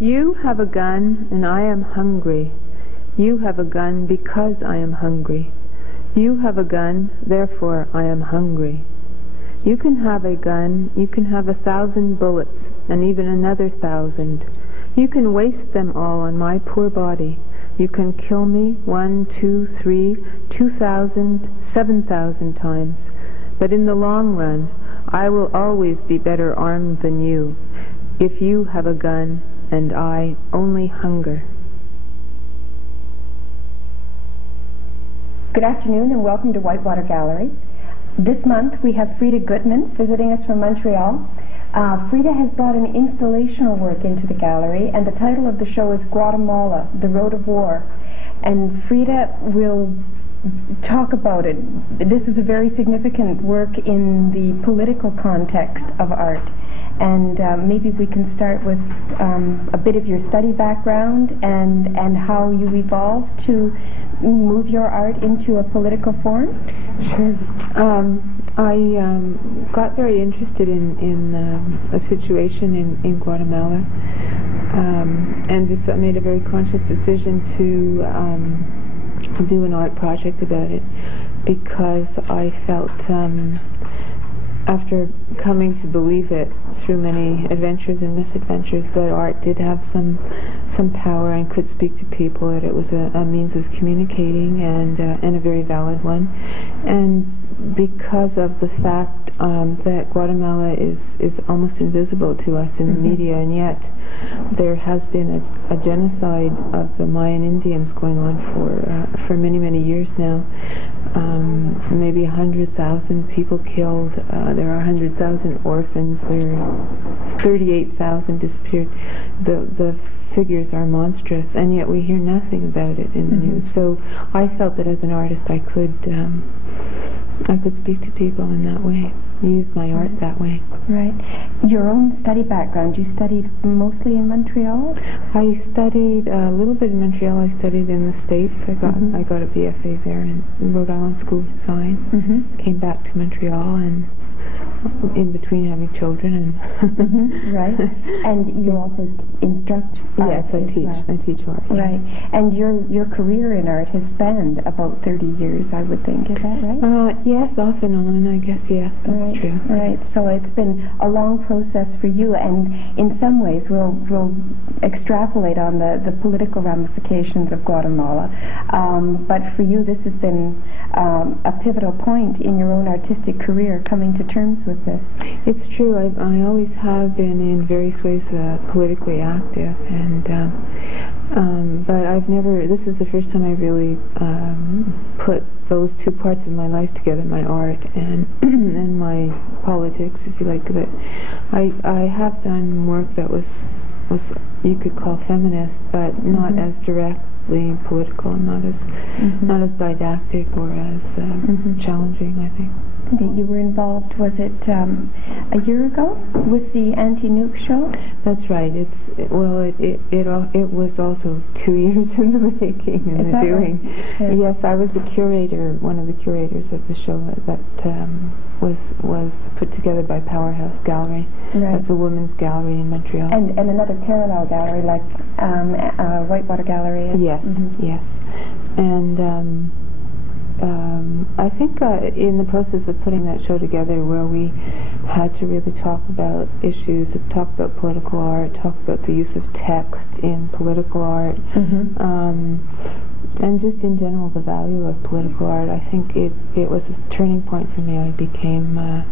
You have a gun and I am hungry. You have a gun because I am hungry. You have a gun, therefore I am hungry. You can have a gun, you can have 1,000 bullets, and even another 1,000. You can waste them all on my poor body. You can kill me 1, 2, 3, 2,000, 7,000 times. But in the long run, I will always be better armed than you, if you have a gun and I only hunger. Good afternoon and welcome to Whitewater Gallery. This month we have Freda Guttman visiting us from Montreal. Freda has brought an installational work into the gallery, and the title of the show is Guatemala, the Road of War. And Freda will talk about it. This is a very significant work in the political context of art. And maybe we can start with a bit of your study background and how you evolved to move your art into a political form. Sure. I got very interested in a situation in Guatemala, and just made a very conscious decision to do an art project about it, because I felt, after coming to believe it through many adventures and misadventures, that art did have some power and could speak to people, that it was a means of communicating and a very valid one. And because of the fact that Guatemala is almost invisible to us in the media, and yet there has been a genocide of the Mayan Indians going on for many, many years now. Maybe 100,000 people killed. There are 100,000 orphans. There are 38,000 disappeared. The figures are monstrous, and yet we hear nothing about it in the news. So I felt that as an artist I could speak to people in that way, use my art that way. Right. Your own study background, you studied mostly in Montreal? I studied a little bit in Montreal. I studied in the States. I got a BFA there in Rhode Island School of Design. Came back to Montreal, and in between having children and right. And you also instruct art? Yes, I teach art. Right. And your career in art has spanned about 30 years, I would think. Is that right? Yes, off and on, I guess. Yes, that's true. Right. So it's been a long process for you, and in some ways we'll extrapolate on the political ramifications of Guatemala. But for you, this has been a pivotal point in your own artistic career, coming to terms with this. It's true. I always have been in various ways politically active, and but I've never. This is the first time I really put those two parts of my life together: my art and and my politics, if you like. But I have done work that was you could call feminist, but not as directly political, not as didactic or as challenging, I think. You were involved, was it a year ago, with the anti-nuke show? That's right. It was also 2 years in the making and the doing. Right? Yeah. Yes, I was the curator, one of the curators of the show that was put together by Powerhouse Gallery. Right. That's a women's gallery in Montreal. And another parallel gallery like Whitewater Gallery. Yes, yes. And I think in the process of putting that show together, where we had to really talk about issues, talk about political art, talk about the use of text in political art, and just in general the value of political art, I think it was a turning point for me. I became more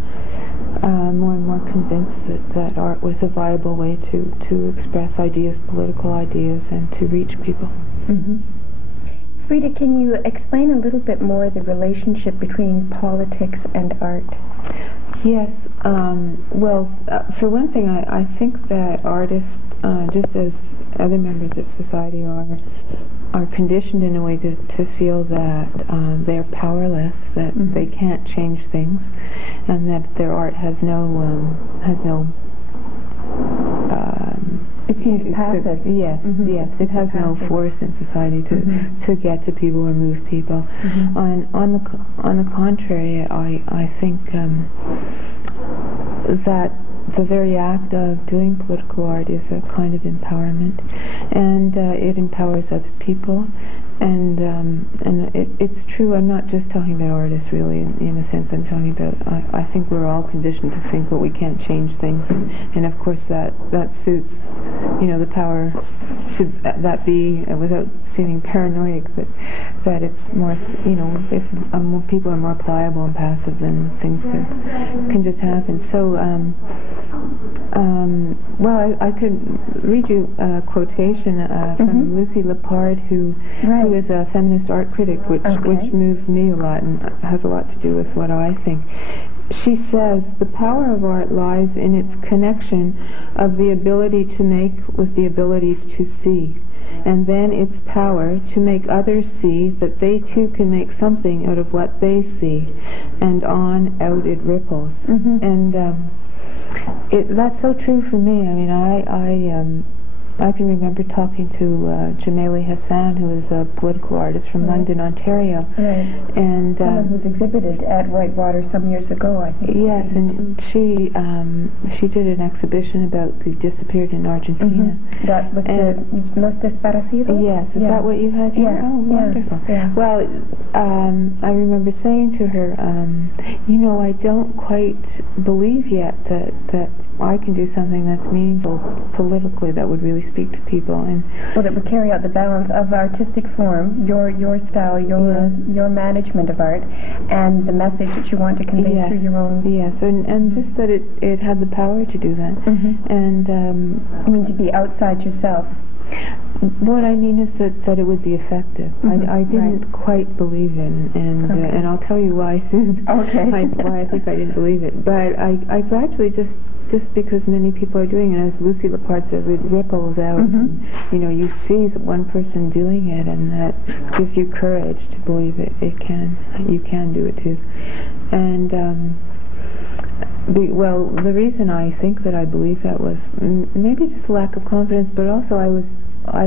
and more convinced that art was a viable way to express ideas, political ideas, and to reach people. Freda, can you explain a little bit more the relationship between politics and art? Yes. Well, for one thing, I think that artists, just as other members of society are conditioned in a way to feel that they're powerless, that they can't change things, and that their art has no seems passive. Yes, yes, it has no force in society to get to people or move people. On the contrary, I think that the very act of doing political art is a kind of empowerment, and it empowers other people. And it's true. I'm not just talking about artists, really. In a sense, I'm talking about. I think we're all conditioned to think that we can't change things, and of course that suits, the power. Should that be without seeming paranoid, but that it's more, if people are more pliable and passive, then things can just happen. So, well, I could read you a quotation from Lucy Lepard, who is a feminist art critic, which moves me a lot and has a lot to do with what I think. She says, the power of art lies in its connection of the ability to make with the ability to see, and then its power to make others see that they too can make something out of what they see, and on out it ripples. And that's so true for me. I mean, I can remember talking to Jamali Hassan, who is a political artist from London, Ontario. And someone who's exhibited at Whitewater some years ago, I think. Yes, and she did an exhibition about the disappeared in Argentina. That was the Los Desparecidos? Yes, is that what you had here? Yeah. Oh, wonderful. Yeah. Well, I remember saying to her, I don't quite believe yet that I can do something that's meaningful politically that would really speak to people, and that would carry out the balance of artistic form, your style, your management of art, and the message that you want to convey through your own. Yes, and just that it had the power to do that, and I mean to be outside yourself. What I mean is that it would be effective. I didn't quite believe it, and I'll tell you why soon. Okay. Why I think I didn't believe it, but I gradually just because many people are doing it, as Lucy Lepard says, it ripples out. And, you see one person doing it, and that gives you courage to believe you can do it too. And the reason I think that I believe that was maybe just lack of confidence, but also I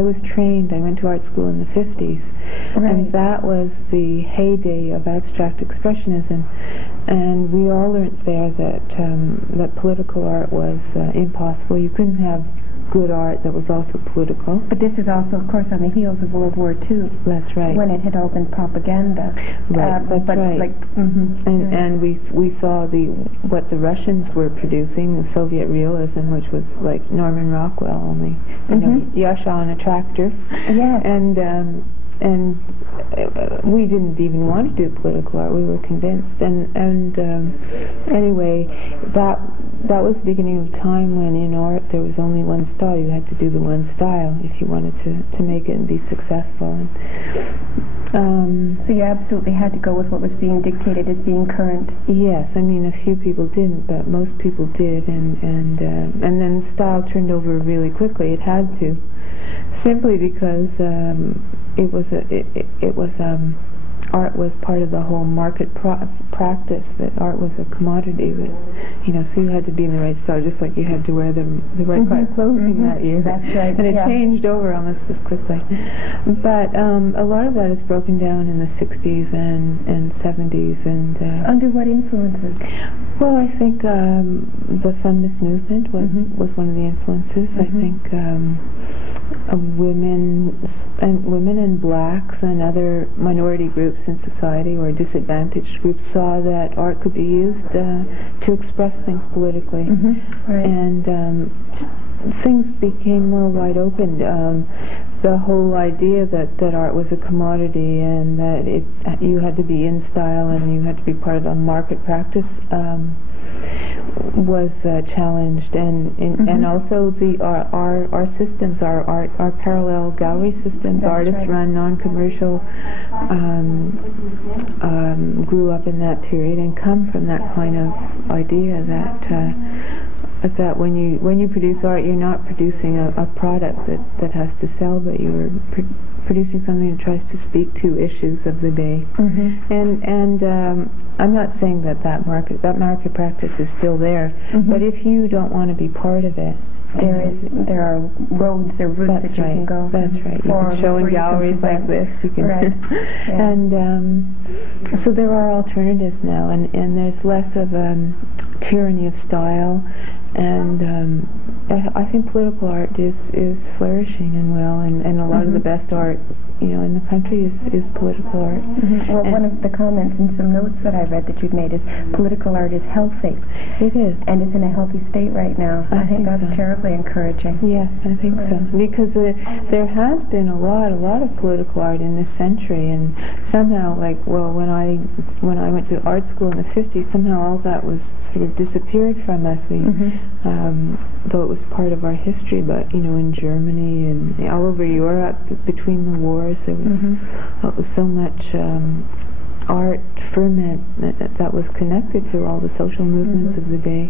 was trained. I went to art school in the 50s, and that was the heyday of abstract expressionism. And we all learned there that political art was impossible. You couldn't have good art that was also political. But this is also, of course, on the heels of World War II. That's right. When it had all been propaganda. Right. That's right. And we saw what the Russians were producing, the Soviet realism, which was like Norman Rockwell, only Yasha on a tractor. Yes. And we didn't even want to do political art. We were convinced. And anyway, that was the beginning of a time when in art there was only one style. You had to do the one style if you wanted to make it and be successful. So you absolutely had to go with what was being dictated as being current. Yes, I mean a few people didn't, but most people did, and then the style turned over really quickly. It had to, simply because art was part of the whole market practice, that art was a commodity, that, so you had to be in the right style, just like you had to wear the right kind of clothing that year. That's right. And it changed over almost as quickly. But a lot of that is broken down in the 60s and 70s. And under what influences? Well, I think the feminist movement was one of the influences. I think women and blacks and other minority groups in society, or disadvantaged groups, saw that art could be used to express things politically. And things became more wide open. The whole idea that art was a commodity and that you had to be in style and you had to be part of the market practice was challenged, and also our systems, our parallel gallery systems. That's artists run non-commercial, grew up in that period and come from that kind of idea that when you produce art, you're not producing a product that has to sell, but you're producing something that tries to speak to issues of the day. And I'm not saying that market practice is still there, but if you don't want to be part of it, There are roads or routes that you can go. That's right. You can show in galleries like this. You can, right. Yeah. And so there are alternatives now, and there's less of tyranny of style, and I think political art is flourishing and well, and a lot of the best art, in the country is political art. Well, one of the comments in some notes that I read that you'd made is political art is healthy. It is. And it's in a healthy state right now. I think that's terribly encouraging. Yes, I think so. Because there has been a lot of political art in this century, and somehow, when I went to art school in the 50s, somehow all that was sort of disappeared from us. Though it was part of our history, but in Germany and all over Europe between the wars, there was so much art ferment that was connected to all the social movements of the day.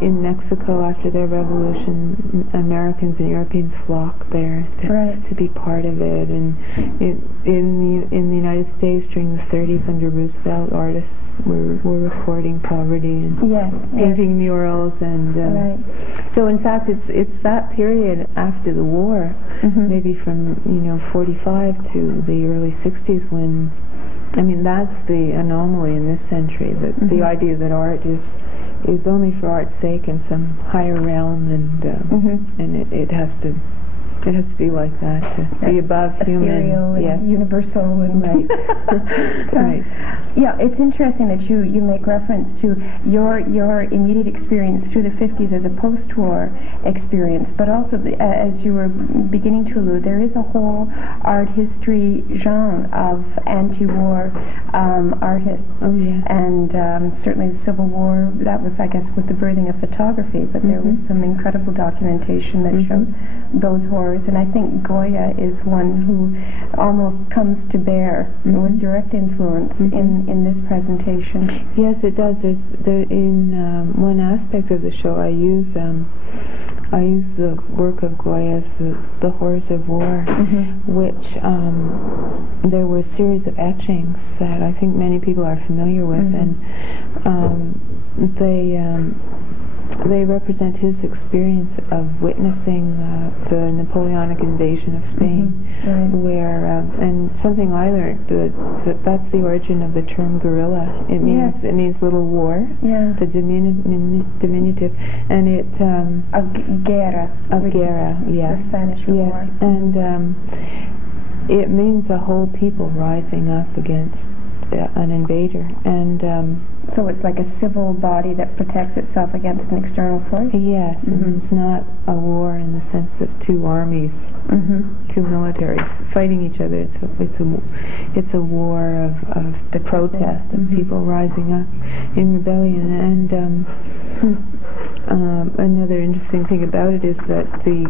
In Mexico, after their revolution, Americans and Europeans flocked there to be part of it, and in the United States during the 30s under Roosevelt, artists were recording poverty and painting murals, and so in fact it's that period after the war, maybe from 45 to the early 60s, when that's the anomaly in this century, that the idea that art is only for art's sake in some higher realm, and it has to be like that, to be above human, and universal, and right. Yeah, it's interesting that you make reference to your immediate experience through the 50s as a post-war experience, but also as you were beginning to allude, there is a whole art history genre of anti-war artists. And certainly the Civil War, that was, I guess, with the birthing of photography, but there was some incredible documentation that showed those horrors. And I think Goya is one who almost comes to bear with direct influence in this presentation. Yes, it does. In one aspect of the show, I use the work of Goya's The Horrors of War, which there were a series of etchings that I think many people are familiar with, and they represent his experience of witnessing the Napoleonic invasion of Spain, where and something I learned that's the origin of the term guerrilla. It means little war, the diminutive, and it of guerra, yes, the Spanish War, and it means a whole people rising up against an invader, and so it's like a civil body that protects itself against an external force? Yes, and it's not a war in the sense of two armies, two militaries fighting each other. It's a war of the protest, of people rising up in rebellion. And another interesting thing about it is that the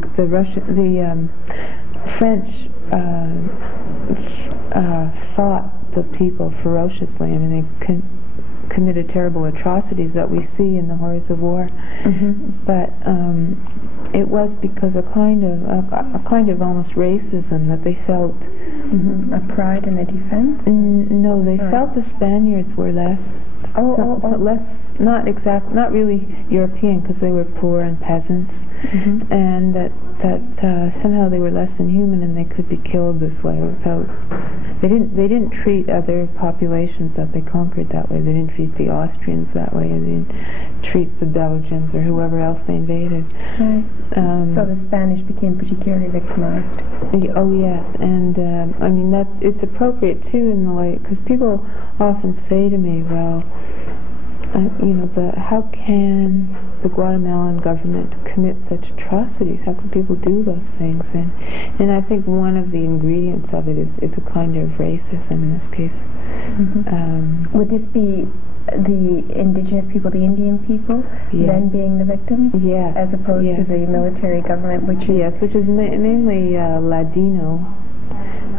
French fought the people ferociously. They committed terrible atrocities that we see in the Horrors of War, but it was because a kind of almost racism that they felt. A pride in the defense? No, they felt the Spaniards were less, not really European, because they were poor and peasants, and that somehow they were less than human and they could be killed this way without. They didn't treat other populations that they conquered that way. They didn't treat the Austrians that way. They didn't treat the Belgians or whoever else they invaded. Right. So the Spanish became particularly victimized. Oh yes, and it's appropriate too in the way, because people often say to me, well, how can the Guatemalan government commit such atrocities? How can people do those things? And I think one of the ingredients of it is a kind of racism in this case. Would this be the indigenous people, the Indian people, then being the victims? Yes. As opposed to the military government, which is mainly Ladino.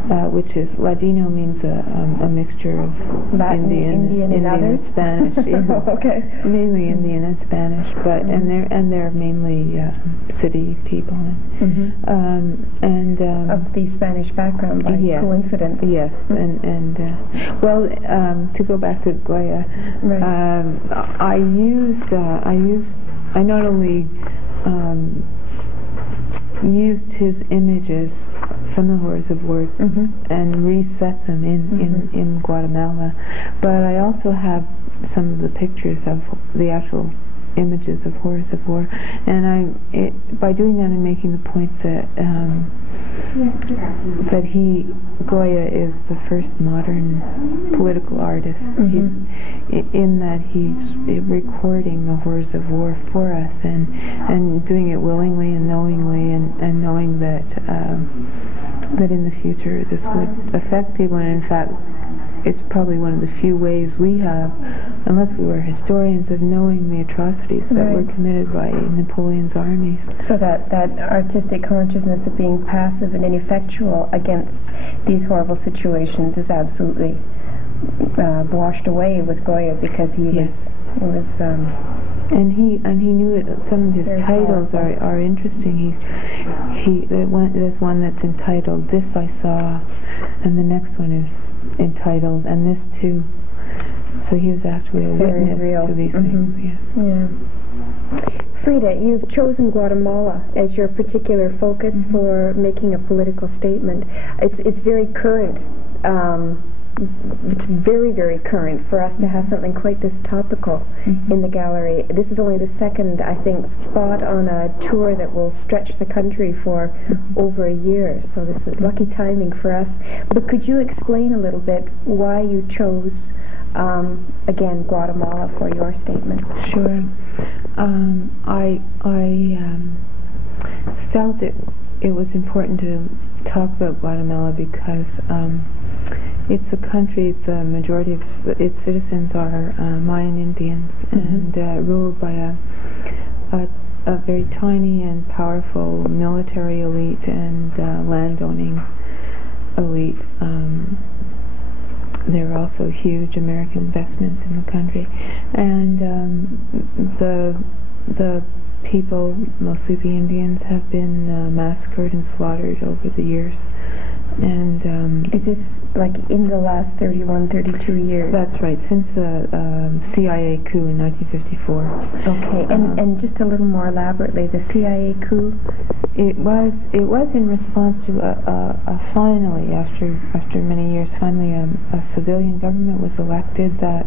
Ladino means a mixture of Latin, Indian and others? And Spanish. Okay. Mainly Indian and Spanish, but and they're mainly city people. Of the Spanish background by coincidence. Yes, and to go back to Goya, I not only used his images from the horrors of war and reset them in Guatemala. But I also have some of the pictures of the actual images of horrors of war, and by doing that I'm making the point that Goya is the first modern political artist. In that he's recording the horrors of war for us, and doing it willingly and knowingly, and knowing that that in the future this would affect people, and in fact it's probably one of the few ways we have, unless we were historians, of knowing the atrocities that were committed by Napoleon's armies. So that artistic consciousness of being passive and ineffectual against these horrible situations is absolutely washed away with Goya, because he was and he knew that some of his titles are interesting. There's one that's entitled "This I Saw," and the next one is entitled "And This Too." So he was actually a witness to these things. Yeah. Freda, you've chosen Guatemala as your particular focus for making a political statement. It's very current. It's very, very current for us to have something quite this topical in the gallery. This is only the second, I think, spot on a tour that will stretch the country for over a year. So this is lucky timing for us. But could you explain a little bit why you chose, again, Guatemala for your statement? Sure. I felt it was important to talk about Guatemala because it's a country, the majority of its citizens are Mayan Indians, and ruled by a very tiny and powerful military elite and landowning elite. There are also huge American investments in the country, and the people, mostly the Indians, have been massacred and slaughtered over the years. And is this like in the last 31, 32 years? That's right, since the CIA coup in 1954. Okay, and just a little more elaborately, the CIA coup? It was in response to finally, after many years, finally a civilian government was elected that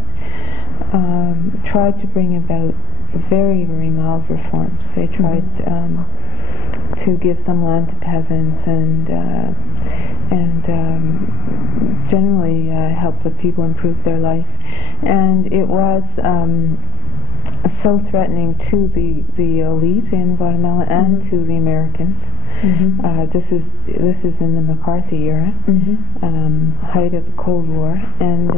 tried to bring about very, very mild reforms. They tried to give some land to peasants and generally help the people improve their life. And it was so threatening to the elite in Guatemala and to the Americans. This is in the McCarthy era, height of the Cold War, and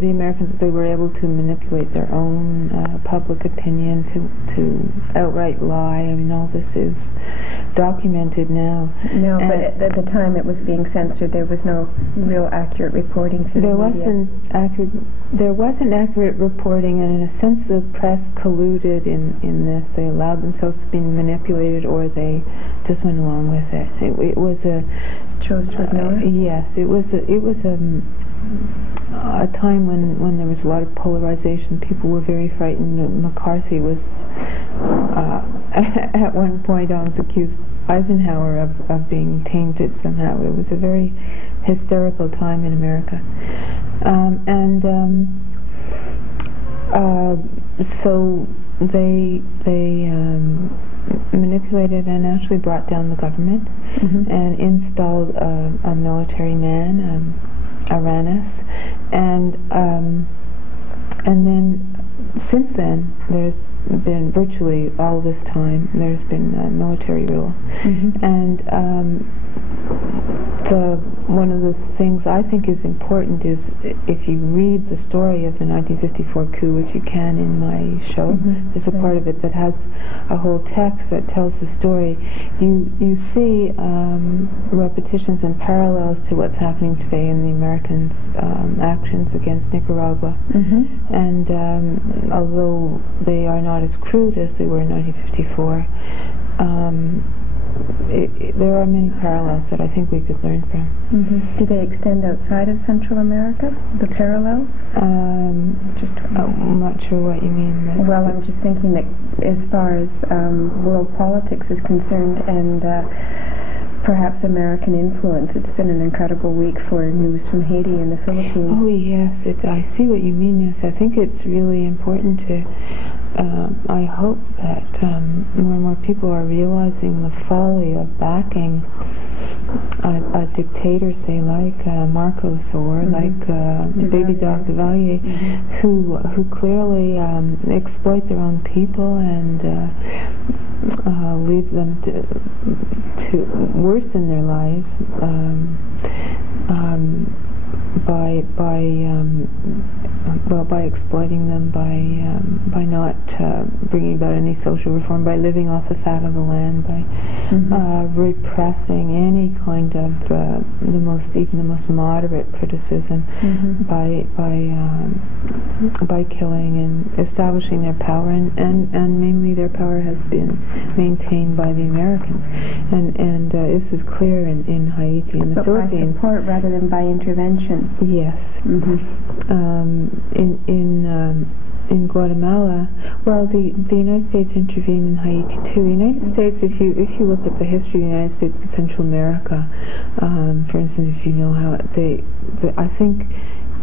the Americans, they were able to manipulate their own public opinion to outright lie. I mean, all this is documented now. No, but at the time it was being censored. There was no real accurate reporting through the media. There wasn't accurate reporting, and in a sense the press colluded in this. They allowed themselves to be manipulated, or they just went along with it. It was a chose to ignore it? Yes, it was a time when there was a lot of polarization. People were very frightened. McCarthy was at one point accused Eisenhower of being tainted somehow. It was a very hysterical time in America, so they manipulated and actually brought down the government and installed a military man, Aranas, and then since then there's been virtually all this time there's been military rule, and one of the things I think is important is if you read the story of the 1954 coup, which you can in my show, there's a part of it that has a whole text that tells the story. You see repetitions and parallels to what's happening today in the Americans' actions against Nicaragua, and although they are not as crude as they were in 1954, there are many parallels that I think we could learn from. Mm-hmm. Do they extend outside of Central America, the parallels? I'm not sure what you mean. Well, I'm just thinking that as far as world politics is concerned and perhaps American influence, it's been an incredible week for news from Haiti and the Philippines. Oh, yes, I see what you mean, yes. I think it's really important to, I hope that more and more people are realizing the folly of backing a dictator, say, like Marcos or like Baby Doc Duvalier, who clearly exploit their own people and leave them to worsen their lives by exploiting them, by not bringing about any social reform, by living off the fat of the land, by repressing any kind of even the most moderate criticism, by killing and establishing their power, and mainly their power has been maintained by the Americans, and this is clear in Haiti and the Philippines. By support rather than by intervention. Yes. In Guatemala, well, the United States intervened in Haiti too. The United States, if you look at the history of the United States in Central America, for instance, if you know how I think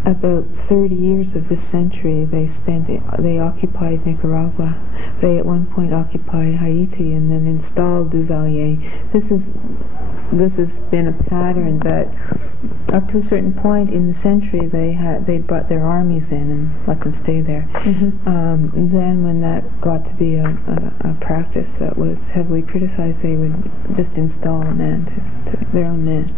about 30 years of this century they occupied Nicaragua. They at one point occupied Haiti and then installed Duvalier. This has been a pattern that up to a certain point in the century they brought their armies in and let them stay there. Then when that got to be a practice that was heavily criticized, they would just install a man, their own man,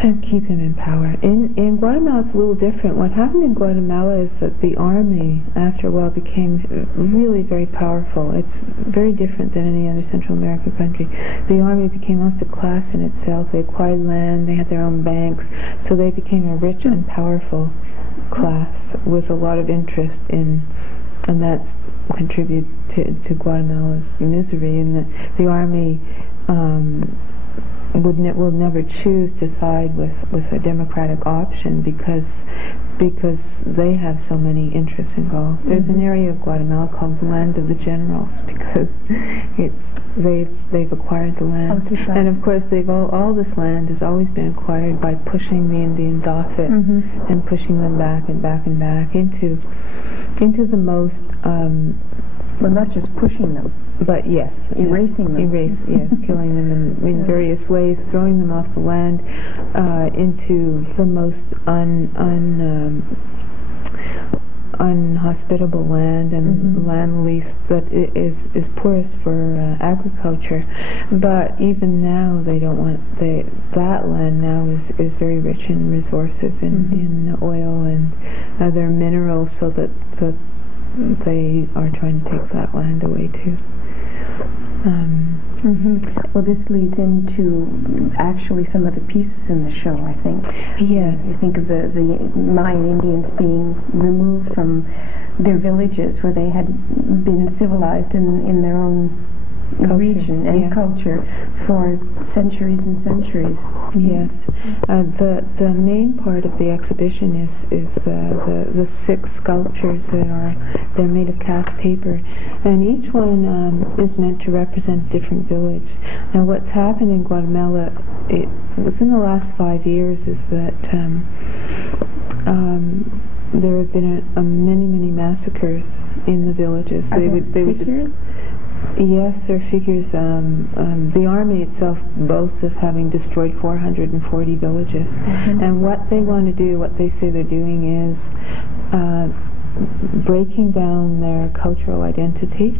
and keep him in power. In Guatemala it's a little different. What happened in Guatemala is that the army after a while became really very powerful. It's very different than any other Central American country. The army became almost a class in itself. They acquired land, they had their own banks, so they became a rich and powerful class with a lot of interest in, and that's contributed to Guatemala's misery, and the army will never choose to side with a democratic option because they have so many interests involved. There's an area of Guatemala called the Land of the Generals because they've acquired the land, and of course all this land has always been acquired by pushing the Indians off it and pushing them back and back and back into the most well, not just pushing them, but yes, erasing them. Killing them in various ways, throwing them off the land into the most unhospitable land and land lease that is poorest for agriculture. But even now they don't want that land now is very rich in resources in oil and other minerals, so that they are trying to take that land away too. Well, this leads into actually some of the pieces in the show, I think. Yes. You think of the Mayan Indians being removed from their villages where they had been civilized in their own region and culture for centuries and centuries. Yes. The main part of the exhibition is the 6 sculptures they're made of cast paper, and each one is meant to represent a different village. Now, what's happened in Guatemala within the last 5 years is that there have been many massacres in the villages. They would just. Yes, there are figures. The army itself boasts of having destroyed 440 villages. And what they want to do, what they say they're doing is breaking down their cultural identity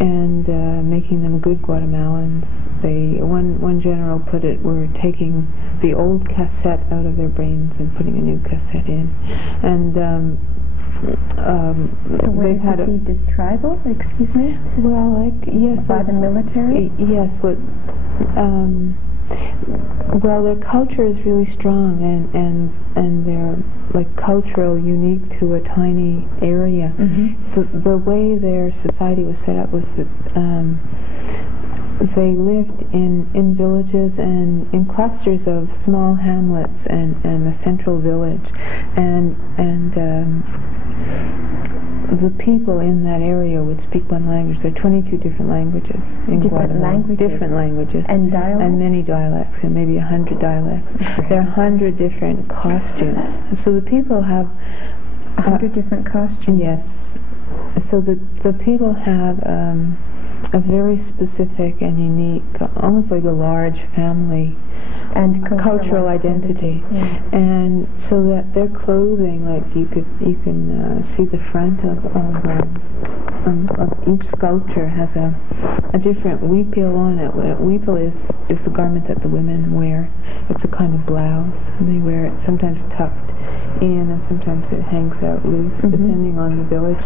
and making them good Guatemalans. One general put it, we're taking the old cassette out of their brains and putting a new cassette in. And so they've had this tribal, excuse me? Well, yes. By the military? Yes, well, their culture is really strong, and they're like cultural, unique to a tiny area. The way their society was set up was that they lived in villages and in clusters of small hamlets and a central village, and the people in that area would speak one language. There are 22 different languages in Guatemala. Different languages. And dialects? And many dialects, and maybe 100 dialects. There are 100 different costumes. So the people have... 100 different costumes? Yes. So the people have a very specific and unique, almost like a large family and cultural identity. Yeah. And so that their clothing, like you can see the front of each sculpture has a different huipil on it. Huipil is the garment that the women wear. It's a kind of blouse, and they wear it sometimes tucked in, and sometimes it hangs out loose, depending on the village.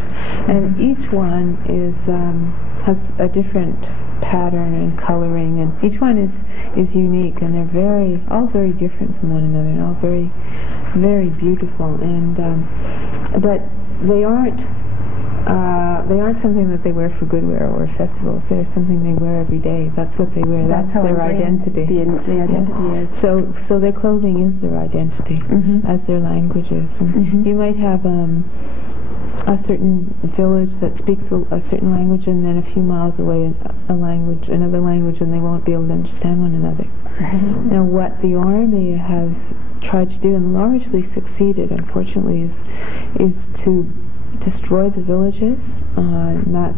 And each one has a different pattern and coloring, and each one is unique, and they're all very different from one another, and all very, very beautiful. And but they aren't something that they wear for goodwear or festivals. They're something they wear every day. That's what they wear. That's their identity. The identity is. So their clothing is their identity, as their languages. And you might have a certain village that speaks a certain language, and then a few miles away another language, and they won't be able to understand one another. Now, what the army has tried to do, and largely succeeded, unfortunately, is to destroy the villages,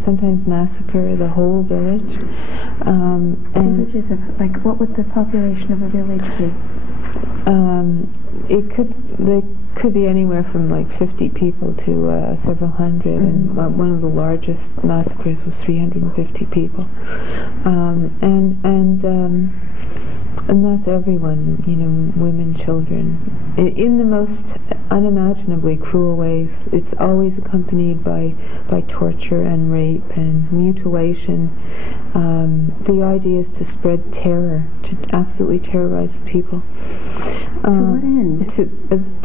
sometimes massacre the whole village. Villages of, like, what would the population of a village be? They could be anywhere from like 50 people to several hundred, and one of the largest massacres was 350 people. And that's everyone, women, children, in the most unimaginably cruel ways. It's always accompanied by torture and rape and mutilation. The idea is to spread terror, to absolutely terrorize people. To what end?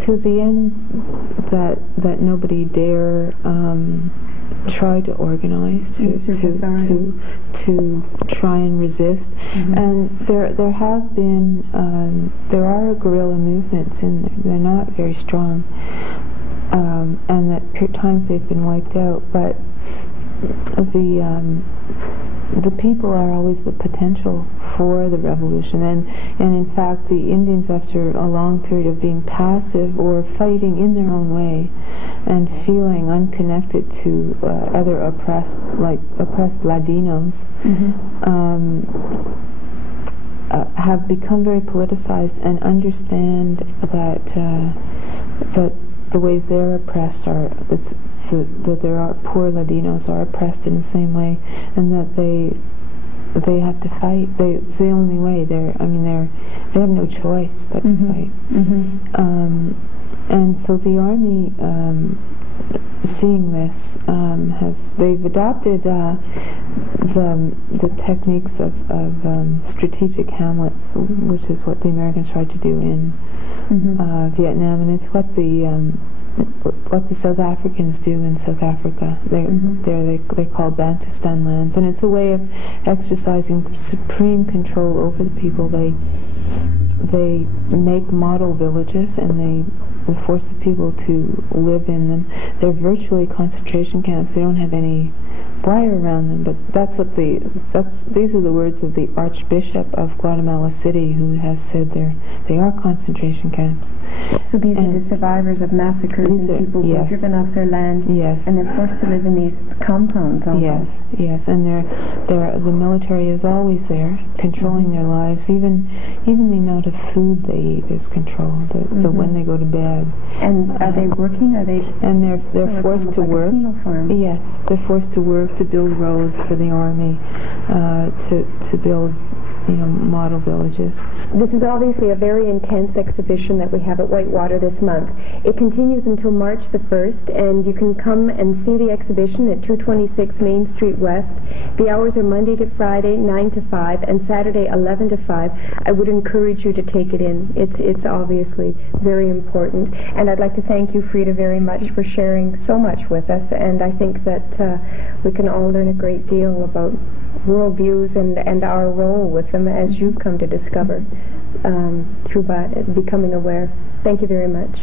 To the end that nobody dare try to organize, to try and resist. And there have been there are guerrilla movements in there. They're not very strong, and at times they've been wiped out. But the people are always the potential for the revolution, and in fact the Indians, after a long period of being passive or fighting in their own way and feeling unconnected to other oppressed Ladinos, have become very politicized and understand that the ways they're oppressed that there are poor Ladinos are oppressed in the same way, and that they have to fight. It's the only way. They have no choice but to fight. And so the army, seeing this, they've adopted the techniques of strategic hamlets, which is what the Americans tried to do in Vietnam, and it's what the South Africans do in South Africa. They're called Bantustan lands, and it's a way of exercising supreme control over the people. They make model villages, and they force the people to live in them. They're virtually concentration camps. They don't have any wire around them, but these are the words of the Archbishop of Guatemala City, who has said they are concentration camps. So these are the survivors of massacres, and people who are driven off their land, and they're forced to live in these compounds. Yes, and the military is always there, controlling their lives. Even the amount of food they eat is controlled. The when they go to bed. And are they working? And they're forced to work. Yes, they're forced to work, to build roads for the army, to build model villages. This is obviously a very intense exhibition that we have at Whitewater this month. It continues until March the 1st, and you can come and see the exhibition at 226 Main Street West. The hours are Monday to Friday, 9 to 5, and Saturday, 11 to 5. I would encourage you to take it in. It's obviously very important. And I'd like to thank you, Freda, very much for sharing so much with us, and I think that we can all learn a great deal about worldviews and our role with them, as you've come to discover through becoming aware. Thank you very much.